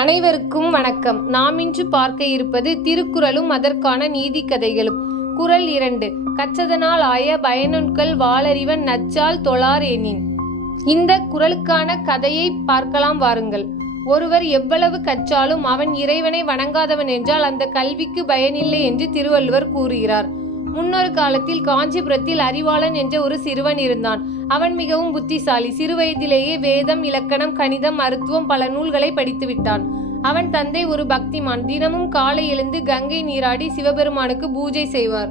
அனைவருக்கும் வணக்கம். நாம் இன்று பார்க்க இருப்பது திருக்குறளும் அதற்கான நீதி கதைகளும். குறள் 2. கற்றதனால் ஆய பயனொன்கள் வாளறிவன் நச்சால் தொழார் எனின். இந்த குறளுக்கான கதையை பார்க்கலாம் வாருங்கள். ஒருவர் எவ்வளவு கற்றாலும் அவன் இறைவனை வணங்காதவன் என்றால் அந்த கல்விக்கு பயனில்லை என்று திருவள்ளுவர் கூறுகிறார். முன்னொரு காலத்தில் காஞ்சிபுரத்தில் அறிவாளன் என்ற ஒரு சிறுவன் இருந்தான். அவன் மிகவும் புத்திசாலி. சிறு வயதிலேயே வேதம், இலக்கணம், கணிதம், மருத்துவம் பல நூல்களை படித்து விட்டான். அவன் தந்தை ஒரு பக்திமான். தினமும் காலை எழுந்து கங்கை நீராடி சிவபெருமானுக்கு பூஜை செய்வார்.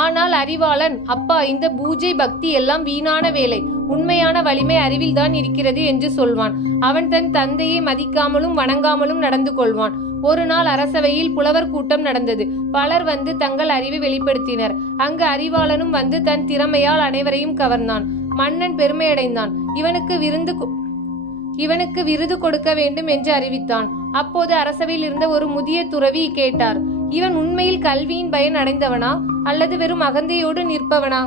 ஆனால் அறிவாளன், அப்பா, இந்த பூஜை பக்தி எல்லாம் வீணான வேலை, உண்மையான வலிமை அறிவில்தான் இருக்கிறது என்று சொல்வான். அவன் தன் தந்தையை மதிக்காமலும் வணங்காமலும் நடந்து கொள்வான். ஒரு நாள் அரசவையில் புலவர் கூட்டம் நடந்தது. பலர் வந்து தங்கள் அறிவை வெளிப்படுத்தினர். அங்கு அறிவாளனும் வந்து தன் திறமையால் அனைவரையும் கவர்ந்தான். மன்னன் பெருமையடைந்தான். இவனுக்கு விருது கொடுக்க வேண்டும் என்று அறிவித்தான். அப்போது அரசவையில் இருந்த ஒரு முதிய துறவி கேட்டார், இவன் உண்மையில் கல்வியின் பயன் அடைந்தவனா அல்லது வெறும் அகந்தையோடு நிற்பவனா?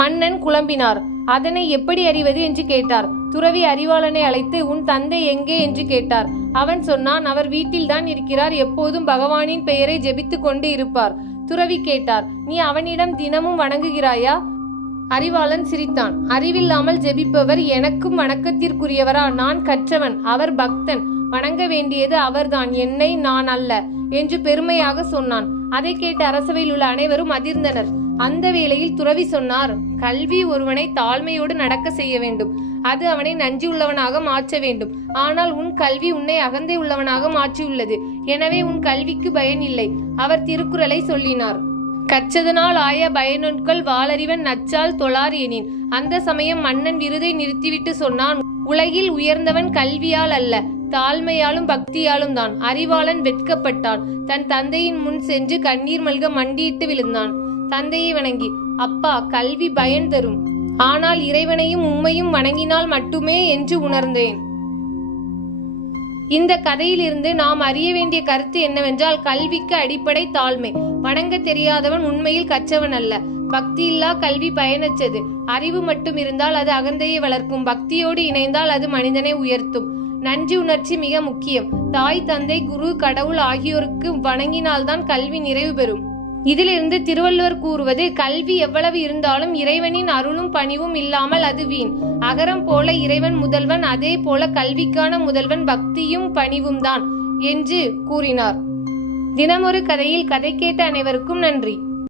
மன்னன் குழம்பினார். அதனை எப்படி அறிவது என்று கேட்டார். துறவி அறிவாளனை அழைத்து, உன் தந்தை எங்கே என்று கேட்டார். அவன் சொன்னான், அவர் வீட்டில்தான் இருக்கிறார், எப்போதும் பகவானின் பெயரை ஜெபித்து கொண்டு இருப்பார். துறவி கேட்டார், நீ அவனிடம் தினமும் வணங்குகிறாயா? அறிவாளன் சிரித்தான். அறிவில்லாமல் ஜெபிப்பவர் எனக்கும் வணக்கத்திற்குரியவரா? நான் கற்றவன், அவர் பக்தன், வணங்க வேண்டியது அவர்தான், என்னை, நான் அல்ல என்று பெருமையாக சொன்னான். அதை கேட்ட அரசவையில் உள்ள அனைவரும் அதிர்ந்தனர். அந்த வேளையில் துறவி சொன்னார், கல்வி ஒருவனை தாழ்மையோடு நடக்க செய்ய வேண்டும். அது அவனை நன்றி உள்ளவனாக மாற்ற வேண்டும். ஆனால் உன் கல்வி உன்னை அகந்தை உள்ளவனாக மாற்றியுள்ளது. எனவே உன் கல்விக்கு பயன் இல்லை. அவர் திருக்குறளை சொல்லினார். கற்றதனால் ஆய பயனொன்கள் வாளறிவன் நச்சால் தொழார் எனின். அந்த சமயம் மன்னன் விருதை நிறுத்திவிட்டு சொன்னான், உலகில் உயர்ந்தவன் கல்வியால் அல்ல, தாழ்மையாலும் பக்தியாலும் தான். அறிவாளன் வெட்கப்பட்டான். தன் தந்தையின் முன் சென்று கண்ணீர் மல்க மண்டியிட்டு விழுந்தான். தந்தையை வணங்கி, அப்பா, கல்வி பயன் தரும், ஆனால் இறைவனையும் உம்மையும் வணங்கினால் மட்டுமே என்று உணர்ந்தேன். இந்த கதையிலிருந்து நாம் அறிய வேண்டிய கருத்து என்னவென்றால், கல்விக்கு அடிப்படை தாழ்மை. வணங்க தெரியாதவன் உண்மையில் கற்றவன் அல்ல. பக்தியில்லா கல்வி பயனற்றது. அறிவு மட்டும் இருந்தால் அது அகந்தையை வளர்க்கும். பக்தியோடு இணைந்தால் அது மனிதனை உயர்த்தும். நன்றி உணர்ச்சி மிக முக்கியம். தாய், தந்தை, குரு, கடவுள் ஆகியோருக்கு வணங்கினால்தான் கல்வி நிறைவு பெறும். இதிலிருந்து திருவள்ளுவர் கூறுவது, கல்வி எவ்வளவு இருந்தாலும் இறைவனின் அருளும் பணிவும் இல்லாமல் அது வீண். அகரம் போல இறைவன் முதல்வன், அதே போல கல்விக்கான முதல்வன் பக்தியும் பணிவும் தான் என்று கூறினார். தினமொரு கதையில் கதை கேட்ட அனைவருக்கும் நன்றி.